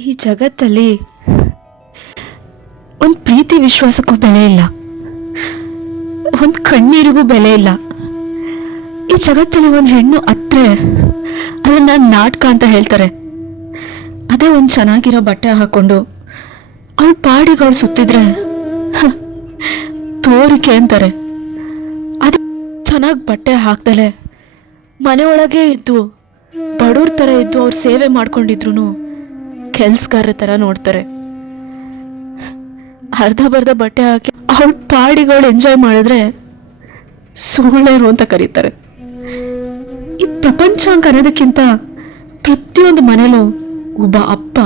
ಈ ಜಗತ್ತಲ್ಲಿ ಒಂದು ಪ್ರೀತಿ ವಿಶ್ವಾಸಕ್ಕೂ ಬೆಲೆ ಇಲ್ಲ, ಒಂದು ಕಣ್ಣೀರಿಗೂ ಬೆಲೆ ಇಲ್ಲ. ಈ ಜಗತ್ತಲ್ಲಿ ಒಂದು ಹೆಣ್ಣು ಅತ್ರೆ ಅದನ್ನ ನಾಟಕ ಅಂತ ಹೇಳ್ತಾರೆ. ಅದೇ ಒಂದು ಚೆನ್ನಾಗಿರೋ ಬಟ್ಟೆ ಹಾಕೊಂಡು ಅವಳು ಪಾಡಿಗಳು ಸುತ್ತಿದ್ರೆ ತೋರಿಕೆ ಅಂತಾರೆ. ಅದು ಚೆನ್ನಾಗಿ ಬಟ್ಟೆ ಹಾಕ್ದಲೆ ಮನೆಯೊಳಗೆ ಇದ್ದು ಬಡವ್ರ ಥರ ಇದ್ದು ಅವ್ರು ಸೇವೆ ಮಾಡ್ಕೊಂಡಿದ್ರು ಕೆಲ್ಸಗಾರ ಥರ ನೋಡ್ತಾರೆ. ಅರ್ಧ ಬರ್ಧ ಬಟ್ಟೆ ಹಾಕಿ ಅವಳ ಪಾಡಿಗಳು ಎಂಜಾಯ್ ಮಾಡಿದ್ರೆ ಸುಳ್ಳೇರು ಅಂತ ಕರೀತಾರೆ. ಈ ಪ್ರಪಂಚ ಅಂತ ಅನ್ನೋದಕ್ಕಿಂತ ಪ್ರತಿಯೊಂದು ಮನೇಲೂ ಒಬ್ಬ ಅಪ್ಪ,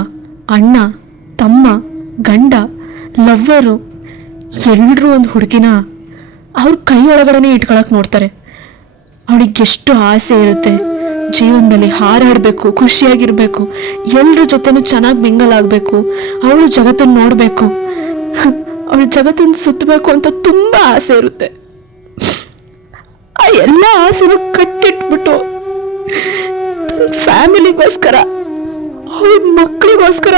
ಅಣ್ಣ, ತಮ್ಮ, ಗಂಡ, ಲವ್ವರು ಎಲ್ಲರೂ ಒಂದು ಹುಡುಗಿನ ಅವ್ರ ಕೈ ಒಳಗಡೆನೆ ಇಟ್ಕೊಳಕ್ ನೋಡ್ತಾರೆ. ಅವಳಿಗೆ ಎಷ್ಟು ಆಸೆ ಇರುತ್ತೆ ಜೀವನದಲ್ಲಿ ಹಾರಾಡಬೇಕು, ಖುಷಿಯಾಗಿರ್ಬೇಕು, ಎಲ್ಲರ ಜೊತೆನೂ ಚೆನ್ನಾಗಿ ಮಿಂಗಲ್ ಆಗಬೇಕು, ಅವಳು ಜಗತ್ತನ್ನು ನೋಡಬೇಕು, ಅವಳು ಜಗತ್ತನ್ನು ಸುತ್ತಬೇಕು ಅಂತ ತುಂಬ ಆಸೆ ಇರುತ್ತೆ. ಆ ಎಲ್ಲ ಆಸೆನೂ ಕಟ್ಟಿಟ್ಬಿಟ್ಟು ತನ್ನ ಫ್ಯಾಮಿಲಿಗೋಸ್ಕರ, ಅವಳ ಮಕ್ಕಳಿಗೋಸ್ಕರ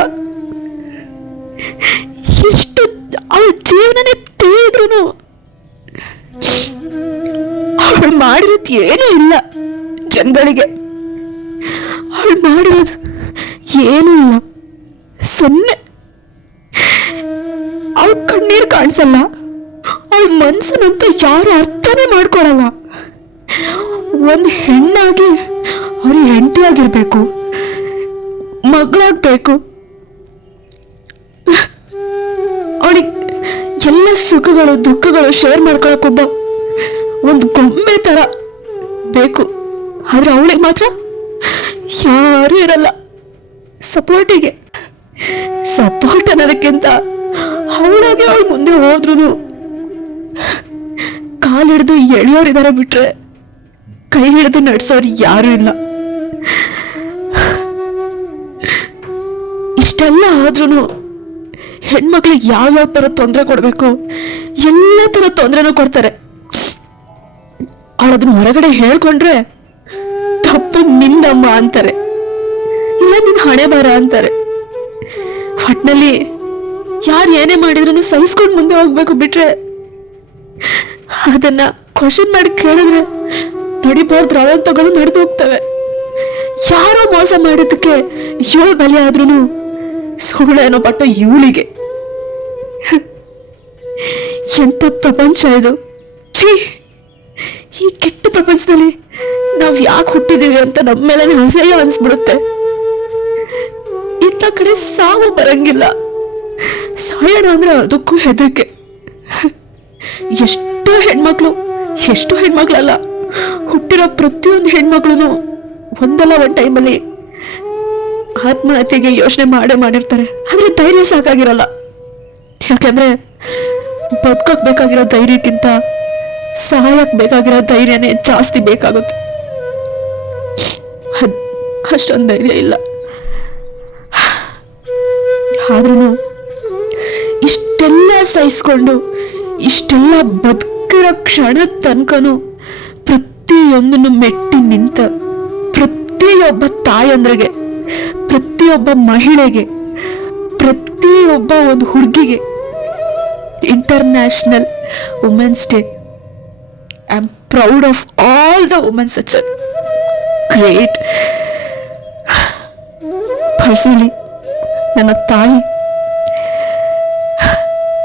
ಎಷ್ಟು ಅವಳ ಜೀವನನೇ ತಿಳಿದ್ರು ಅವಳು ಮಾಡಿರೋದು ಏನೂ ಇಲ್ಲ. ಜನಗಳಿಗೆ ಅವಳು ಮಾಡಿರೋದು ಏನೂ ಇಲ್ಲ, ಸುಮ್ಮನೆ ಅವಳ ಕಣ್ಣೀರು ಕಾಣಿಸಲ್ಲ, ಅವಳ ಮನ್ಸನ್ನಂತೂ ಯಾರು ಅರ್ಥನೇ ಮಾಡ್ಕೊಳಲ್ಲ. ಒಂದು ಹೆಣ್ಣಾಗಿ ಅವ್ರಿಗೆ ಹೆಂಡತಿಯಾಗಿರ್ಬೇಕು, ಮಗಳಾಗಬೇಕು, ಅವಳಿಗೆ ಎಲ್ಲ ಸುಖಗಳು ದುಃಖಗಳು ಶೇರ್ ಮಾಡ್ಕೊಳಕ್ಕೊಬ್ಬ ಒಂದು ಗೊಂಬೆ ಥರ ಬೇಕು. ಆದ್ರೆ ಅವಳಿಗೆ ಮಾತ್ರ ಯಾರೂ ಇರಲ್ಲ ಸಪೋರ್ಟಿಗೆ. ಸಪೋರ್ಟ್ ಅನ್ನೋದಕ್ಕಿಂತ ಅವಳಾಗೆ ಅವಳು ಮುಂದೆ ಹೋದ್ರು ಕಾಲು ಹಿಡಿದು ಎಳೆಯೋರಿದಾರೆ ಬಿಟ್ರೆ ಕೈ ಹಿಡಿದು ನಡೆಸೋರು ಯಾರೂ ಇಲ್ಲ. ಇಷ್ಟೆಲ್ಲ ಆದ್ರೂ ಹೆಣ್ಮಕ್ಳಿಗೆ ಯಾವ್ಯಾವ ಥರ ತೊಂದರೆ ಕೊಡಬೇಕು ಎಲ್ಲ ಥರ ತೊಂದರೆನೂ ಕೊಡ್ತಾರೆ. ಅವಳದನ್ನ ಹೊರಗಡೆ ಹೇಳ್ಕೊಂಡ್ರೆ ತಪ್ಪು ನಿಂದಮ್ಮ ಅಂತಾರೆ, ಇಲ್ಲ ನಿನ್ ಹಣೆ ಬರ ಅಂತಾರೆ. ಒಟ್ನಲ್ಲಿ ಯಾರು ಏನೇ ಮಾಡಿದ್ರು ಸಹಿಸ್ಕೊಂಡು ಮುಂದೆ ಹೋಗ್ಬೇಕು ಬಿಟ್ರೆ ಅದನ್ನ ಕ್ವಶನ್ ಮಾಡಿ ಕೇಳಿದ್ರೆ ನಡಿಬಹುದು ದ್ರವಂತಗಳು ನಡೆದು ಹೋಗ್ತವೆ. ಯಾರೋ ಮೋಸ ಮಾಡಿದ್ದಕ್ಕೆ ಇವಳು ಬಲಿ ಆದ್ರೂ ಸುಳ್ಳೇನೋ ಪಟ್ಟ ಇವಳಿಗೆ. ಎಂತ ಪ್ರಪಂಚ ಇದು! ಛೀ, ಈ ಕೆಟ್ಟ ಪ್ರಪಂಚದಲ್ಲಿ ನಾವ್ ಯಾಕೆ ಹುಟ್ಟಿದೀವಿ ಅಂತ ನಮ್ಮ ಮೇಲೆ ಅಸಹ್ಯ ಅನ್ಸ್ಬಿಡುತ್ತೆ. ಇಂಥ ಕಡೆ ಸಾವು ಬರಂಗಿಲ್ಲ, ಸಾಯೋಣ ಅಂದ್ರೆ ಅದಕ್ಕೂ ಹೆದರಿಕೆ. ಎಷ್ಟೋ ಹೆಣ್ಮಕ್ಳಲ್ಲ, ಹುಟ್ಟಿರೋ ಪ್ರತಿಯೊಂದು ಹೆಣ್ಮಕ್ಳು ಒಂದಲ್ಲ ಒಂದು ಟೈಮಲ್ಲಿ ಆತ್ಮಹತ್ಯೆಗೆ ಯೋಚನೆ ಮಾಡಿರ್ತಾರೆ. ಆದ್ರೆ ಧೈರ್ಯ ಸಾಕಾಗಿರಲ್ಲ. ಯಾಕಂದ್ರೆ ಬದುಕಕ್ ಬೇಕಾಗಿರೋ ಧೈರ್ಯಕ್ಕಿಂತ ಸಹಾಯಕ್ ಬೇಕಾಗಿರೋ ಧೈರ್ಯನೇ ಜಾಸ್ತಿ ಬೇಕಾಗುತ್ತೆ. ಅಷ್ಟೊಂದು ಧೈರ್ಯ ಇಲ್ಲ. ಆದ್ರೂ ಇಷ್ಟೆಲ್ಲ ಸಹಿಸ್ಕೊಂಡು ಇಷ್ಟೆಲ್ಲ ಬದುಕಿರೋ ಕ್ಷಣ ತನಕನು ಪ್ರತಿಯೊಂದನ್ನು ಮೆಟ್ಟಿ ನಿಂತ ಪ್ರತಿಯೊಬ್ಬ ತಾಯಂದ್ರಿಗೆ, ಪ್ರತಿಯೊಬ್ಬ ಮಹಿಳೆಗೆ, ಪ್ರತಿಯೊಬ್ಬ ಒಂದು ಹುಡುಗಿಗೆ international women's day. I am proud of all the women. Such a great. Personally ನನ್ನ ತಾಯಿ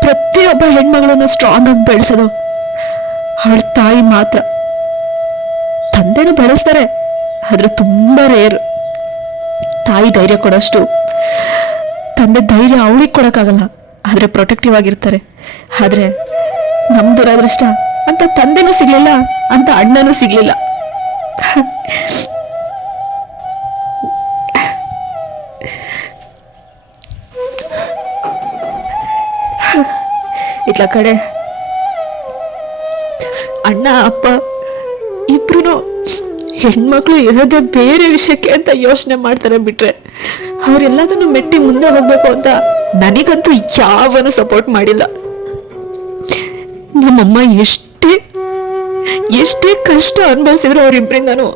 ಪ್ರತಿಯೊಬ್ಬ ಹೆಣ್ಮಗಳನ್ನು ಸ್ಟ್ರಾಂಗ್ ಆಗಿ ಬೆಳೆಸೋದು ಅವಳ ತಾಯಿ ಮಾತ್ರ. ತಂದೆನೂ ಬೆಳೆಸ್ತಾರೆ, ಆದ್ರೆ ತುಂಬಾ ರೇರ್. ತಾಯಿ ಧೈರ್ಯ ಕೊಡೋಷ್ಟು ತಂದೆ ಧೈರ್ಯ ಅವಳಿಗೆ ಕೊಡಕ್ಕಾಗಲ್ಲ, ಆದ್ರೆ ಪ್ರೊಟೆಕ್ಟಿವ್ ಆಗಿರ್ತಾರೆ. ಆದ್ರೆ ನಮ್ ದುರಾದೃಷ್ಟ ಅಂತ ತಂದೆನೂ ಸಿಗ್ಲಿಲ್ಲ, ಅಂತ ಅಣ್ಣನೂ ಸಿಗ್ಲಿಲ್ಲ. ಇಟ್ಲ ಕಡೆ ಅಣ್ಣ ಅಪ್ಪ ಇಬ್ರು ಹೆಣ್ಮಕ್ಳು ಇರೋದೇ ಬೇರೆ ವಿಷಯಕ್ಕೆ ಅಂತ ಯೋಚನೆ ಮಾಡ್ತಾರೆ ಬಿಟ್ರೆ ಅವರೆಲ್ಲದನ್ನು ಮೆಟ್ಟಿ ಮುಂದೆ ಹೋಗ್ಬೇಕು ಅಂತ ನನಗಂತೂ ಯಾವನು ಸಪೋರ್ಟ್ ಮಾಡಿಲ್ಲ. ನಮ್ಮಮ್ಮ ಎಷ್ಟೇ ಕಷ್ಟ ಅನುಭವಿಸಿದ್ರು ಅವರಿಬ್ಬರಿಂದನೂ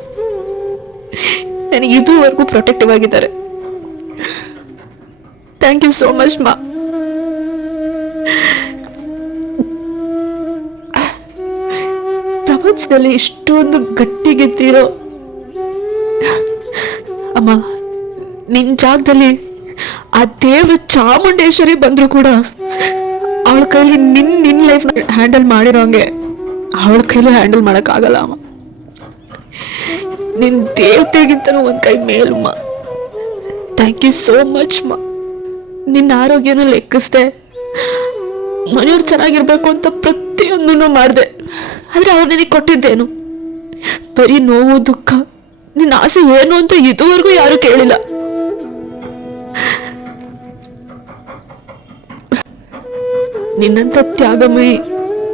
ನನಗೆ ಇದುವರೆಗೂ ಪ್ರೊಟೆಕ್ಟಿವ್ ಆಗಿದ್ದಾರೆ. ಥ್ಯಾಂಕ್ ಯು ಸೋ ಮಚ್ ಮಾ. ಪ್ರಪಂಚದಲ್ಲಿ ಇಷ್ಟೊಂದು ಗಟ್ಟಿಗೆತ್ತಿರೋ ಅಮ್ಮ, ನಿನ್ ಜಾಗದಲ್ಲಿ ಆ ದೇವ್ರ ಚಾಮುಂಡೇಶ್ವರಿ ಬಂದ್ರು ಕೂಡ ಅವಳ ಕೈಲಿ ನಿನ್ ಲೈಫ್ ಹ್ಯಾಂಡಲ್ ಮಾಡಿರೋಂಗೆ ಅವಳ ಕೈಲಿ ಹ್ಯಾಂಡಲ್ ಆಗಲ್ಲ ಅಮ್ಮ. ನಿನ್ ದೇವತೆಗಿಂತನೂ ಒಂದ್ ಕೈ ಮೇಲಮ್ಮ. ಥ್ಯಾಂಕ್ ಯು ಸೋ ಮಚ್ ಮಾ. ನಿನ್ನ ಆರೋಗ್ಯನ ಲೆಕ್ಕಿಸ್ದೆ, ಮನೆಯವ್ರು ಚೆನ್ನಾಗಿರ್ಬೇಕು ಅಂತ ಪ್ರತಿಯೊಂದನ್ನು ಮಾಡಿದೆ. ಆದ್ರೆ ಅವ್ರು ನಿನಗೆ ಕೊಟ್ಟಿದ್ದೇನು? ಬರೀ ನೋವು, ದುಃಖ. ನಿನ್ನ ಆಸೆ ಏನು ಅಂತ ಇದುವರೆಗೂ ಯಾರು ಕೇಳಿಲ್ಲ. ನಿನ್ನಂತ ತ್ಯಾಗಮಯಿ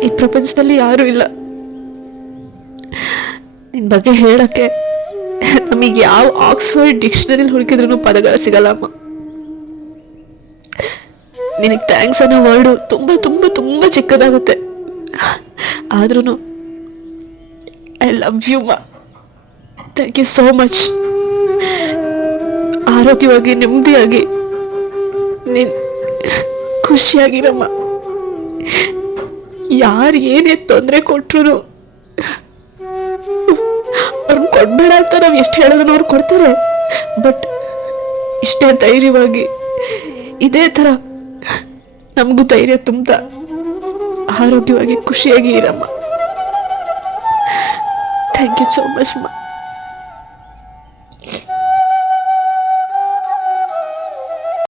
ಈ ಪ್ರಪಂಚದಲ್ಲಿ ಯಾರು ಇಲ್ಲ. ನಿನ್ ಬಗ್ಗೆ ಹೇಳಕ್ಕೆ ನಮಗೆ ಯಾವ ಆಕ್ಸ್ಫರ್ಡ್ ಡಿಕ್ಷನರಿಲಿ ಹುಡುಕಿದ್ರು ಪದಗಳು ಸಿಗಲ್ಲಮ್ಮ. ನಿನಗೆ ಥ್ಯಾಂಕ್ಸ್ ಅನ್ನೋ ವರ್ಡು ತುಂಬಾ ತುಂಬಾ ತುಂಬಾ ಚಿಕ್ಕದಾಗುತ್ತೆ. ಆದ್ರೂ I love you ma. Thank you so much. ಆರೋಗ್ಯವಾಗಿ ನೆಮ್ಮದಿಯಾಗಿ ನೀನ್ ಖುಷಿಯಾಗಿರಮ್ಮ. ಯಾರು ಏನೇ ತೊಂದರೆ ಕೊಟ್ರು ಅವ್ರನ್ನ ಕೊಡ್ಬೇಡ ಅಂತ ನಾವು ಎಷ್ಟು ಹೇಳಿದ್ರು ಅವ್ರು ಕೊಡ್ತಾರೆ. ಬಟ್ ಇಷ್ಟೇ ಧೈರ್ಯವಾಗಿ ಇದೇ ಥರ ನಮಗೂ ಧೈರ್ಯ ತುಂಬ್ತಾ ಆರೋಗ್ಯವಾಗಿ ಖುಷಿಯಾಗಿ ಇರಮ್ಮ. ಥ್ಯಾಂಕ್ ಯು ಸೋ ಮಚ್ ಮಾ.